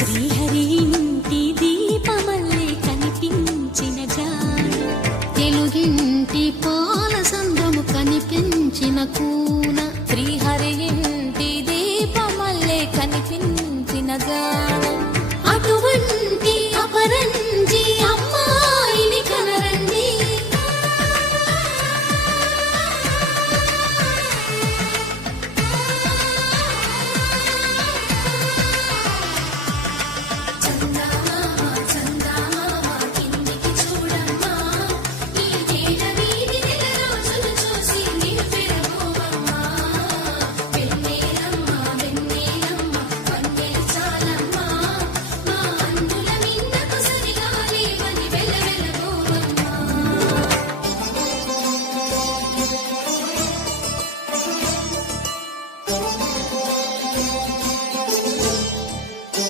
శ్రీహరి ఇంటి దీపమల్లే కనిపించిన జాడ, తెలుగింటి పాల సంద్రము కనిపించిన కూన, శ్రీహరి ఇంటి దీపమల్లే కనిపించిన జాడ, అటువంటి అపరంజి